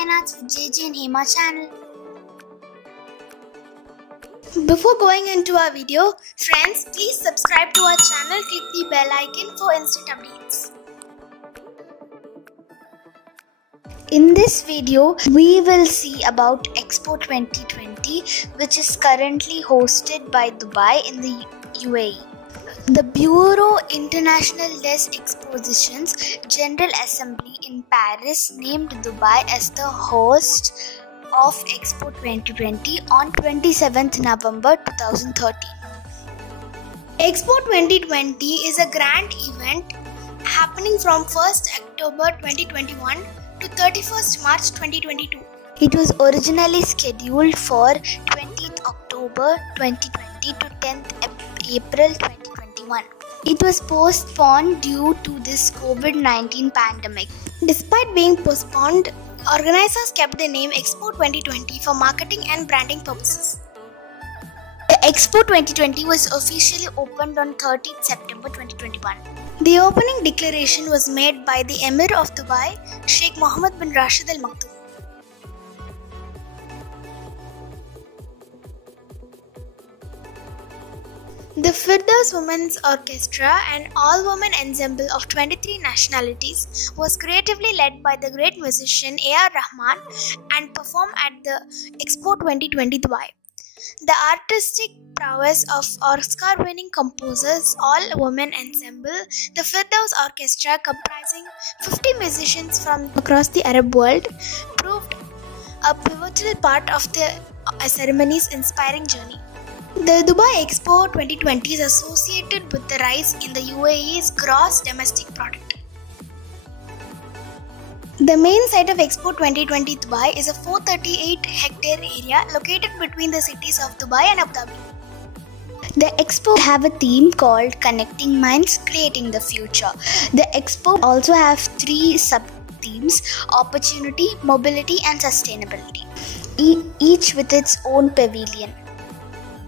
Fine Arts with JJ and Hema channel. Before going into our video, friends, please subscribe to our channel, click the bell icon for instant updates. In this video, we will see about Expo 2020, which is currently hosted by Dubai in the UAE. The Bureau International des Expositions General Assembly in Paris named Dubai as the host of Expo 2020 on 27th November 2013. Expo 2020 is a grand event happening from 1st October 2021 to 31st March 2022. It was originally scheduled for 20th October 2020 to 10th April 2021. It was postponed due to this COVID-19 pandemic. Despite being postponed, organizers kept the name Expo 2020 for marketing and branding purposes. The Expo 2020 was officially opened on 13th September 2021. The opening declaration was made by the Emir of Dubai, Sheikh Mohammed bin Rashid Al Maktoum. The Firdaus Women's Orchestra, an all-women ensemble of 23 nationalities, was creatively led by the great musician A.R. Rahman and performed at the Expo 2020 Dubai. The artistic prowess of Oscar-winning composers, all-women ensemble, the Firdaus Orchestra, comprising 50 musicians from across the Arab world, proved a pivotal part of the ceremony's inspiring journey. The Dubai Expo 2020 is associated with the rise in the UAE's gross domestic product. The main site of Expo 2020 Dubai is a 438-hectare area located between the cities of Dubai and Abu Dhabi. The Expo have a theme called Connecting Minds, Creating the Future. The Expo also have 3 sub-themes: opportunity, mobility and sustainability, each with its own pavilion.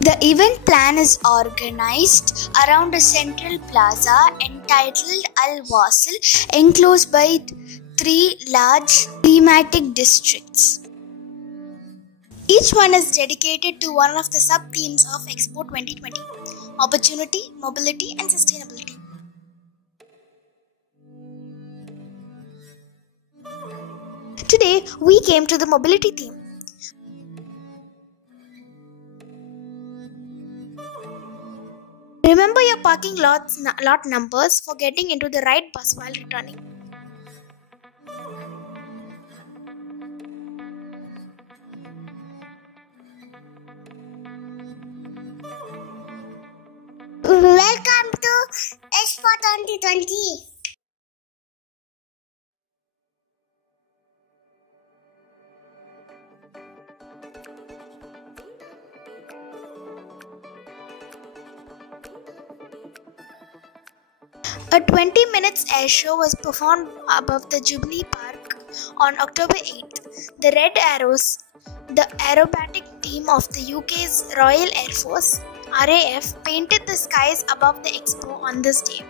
The event plan is organized around a central plaza entitled Al Wasil, enclosed by 3 large thematic districts. Each one is dedicated to one of the sub-themes of Expo 2020: opportunity, mobility and sustainability. Today, we came to the mobility theme. Remember your parking lot numbers for getting into the right bus while returning. Welcome to Expo 2020. A 20 minutes air show was performed above the Jubilee Park on October 8th. The Red Arrows, the aerobatic team of the UK's Royal Air Force, RAF, painted the skies above the expo on this day.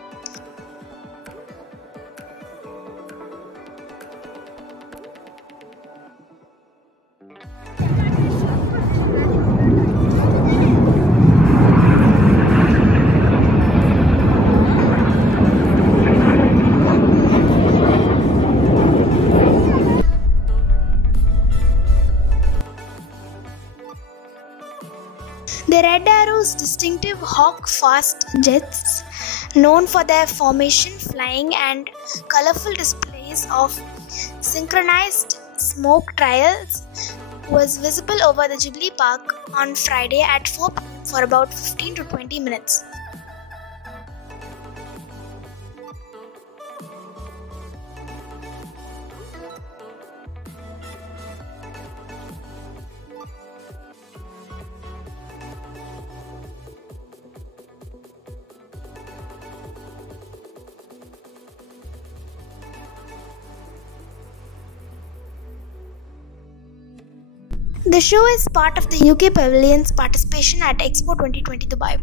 The Red Arrow's distinctive Hawk-fast jets, known for their formation, flying and colorful displays of synchronized smoke trails, was visible over the Jubilee Park on Friday at 4 p.m. for about 15 to 20 minutes. The show is part of the UK Pavilion's participation at Expo 2020 Dubai.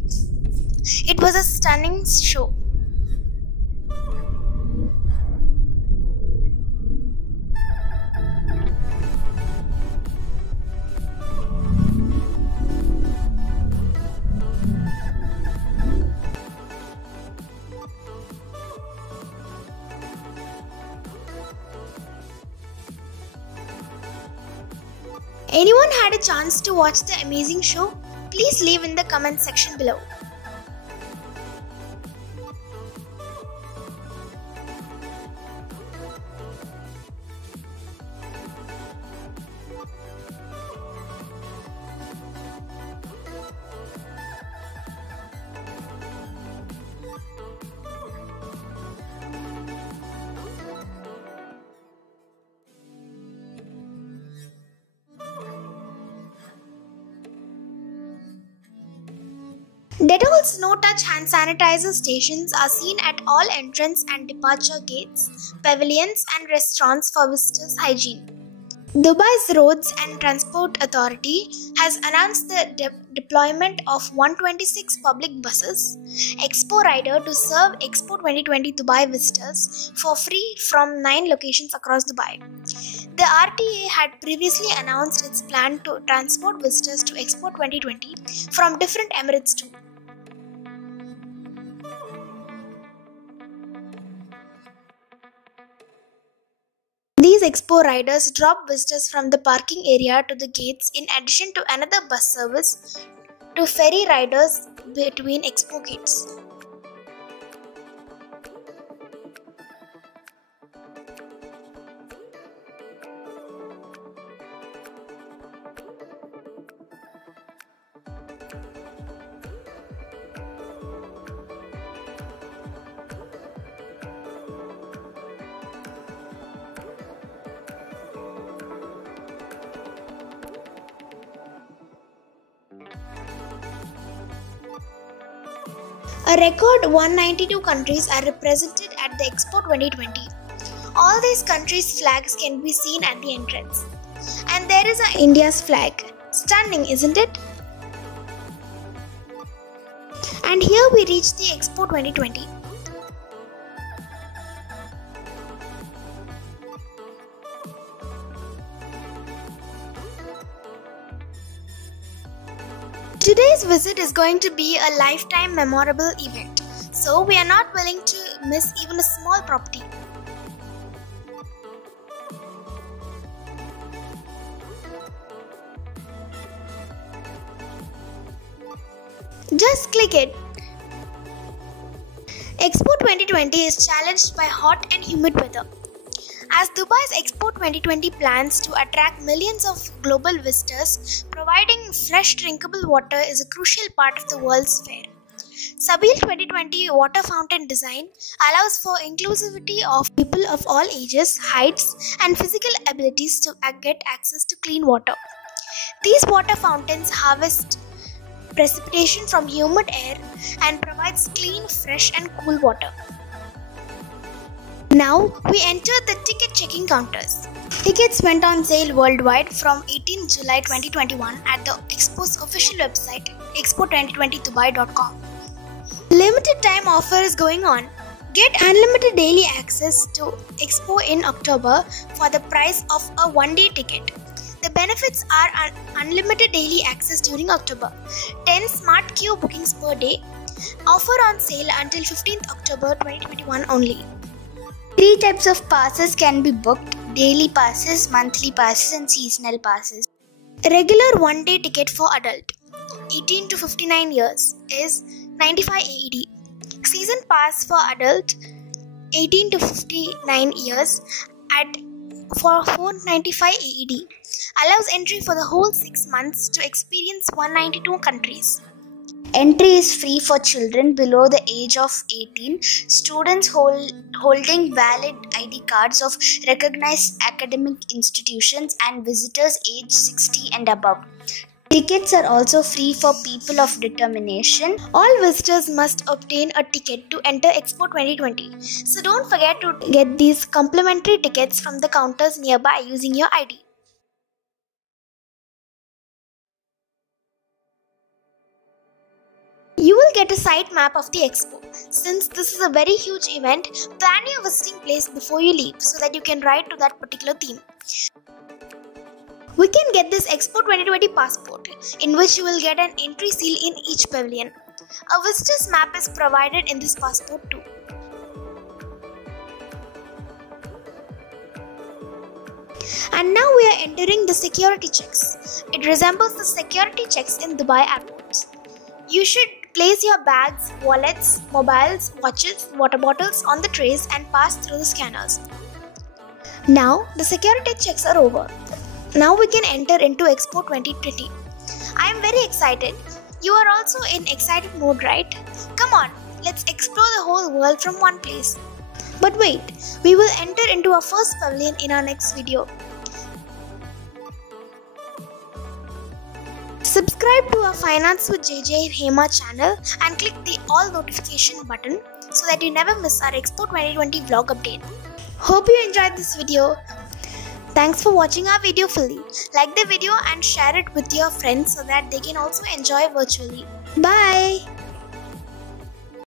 It was a stunning show. Anyone had a chance to watch the amazing show? Please leave in the comment section below. Dettol's no-touch hand sanitizer stations are seen at all entrance and departure gates, pavilions and restaurants for visitors' hygiene. Dubai's Roads and Transport Authority has announced the deployment of 126 public buses, Expo Rider, to serve Expo 2020 Dubai visitors for free from 9 locations across Dubai. The RTA had previously announced its plan to transport visitors to Expo 2020 from different Emirates too. These Expo riders drop visitors from the parking area to the gates in addition to another bus service to ferry riders between Expo gates. A record 192 countries are represented at the Expo 2020. All these countries' flags can be seen at the entrance. And there is India's flag. Stunning, isn't it? And here we reach the Expo 2020. Today's visit is going to be a lifetime memorable event, so we are not willing to miss even a small property. Just click it. Expo 2020 is challenged by hot and humid weather. As Dubai's Expo 2020 plans to attract millions of global visitors, providing fresh drinkable water is a crucial part of the World's Fair. Sabil 2020 water fountain design allows for inclusivity of people of all ages, heights, and physical abilities to get access to clean water. These water fountains harvest precipitation from humid air and provides clean, fresh, and cool water. Now we enter the ticket checking counters. Tickets went on sale worldwide from 18 July 2021 at the Expo's official website, expo2020dubai.com. Limited time offer is going on. Get unlimited daily access to Expo in October for the price of a one-day ticket. The benefits are unlimited daily access during October, 10 smart queue bookings per day, offer on sale until 15th October 2021 only. 3 types of passes can be booked: daily passes, monthly passes, and seasonal passes. A regular one-day ticket for adult 18 to 59 years is 95 AED. Season pass for adult 18 to 59 years at for 495 AED allows entry for the whole 6 months to experience 192 countries. Entry is free for children below the age of 18, students holding valid ID cards of recognized academic institutions, and visitors aged 60 and above. Tickets are also free for people of determination. All visitors must obtain a ticket to enter Expo 2020. So don't forget to get these complimentary tickets from the counters nearby using your ID. You will get a site map of the expo. Since this is a very huge event, plan your visiting place before you leave so that you can ride to that particular theme. We can get this Expo 2020 passport, in which you will get an entry seal in each pavilion. A visitor's map is provided in this passport too. And now we are entering the security checks. It resembles the security checks in Dubai airports. You should place your bags, wallets, mobiles, watches, water bottles on the trays and pass through the scanners. Now the security checks are over. Now we can enter into Expo 2020. I am very excited. You are also in excited mode, right? Come on, let's explore the whole world from one place. But wait, we will enter into our first pavilion in our next video. Subscribe to our Finance with JJ and Hema channel and click the all notification button so that you never miss our Expo 2020 vlog update. Hope you enjoyed this video. Thanks for watching our video fully. Like the video and share it with your friends so that they can also enjoy virtually. Bye!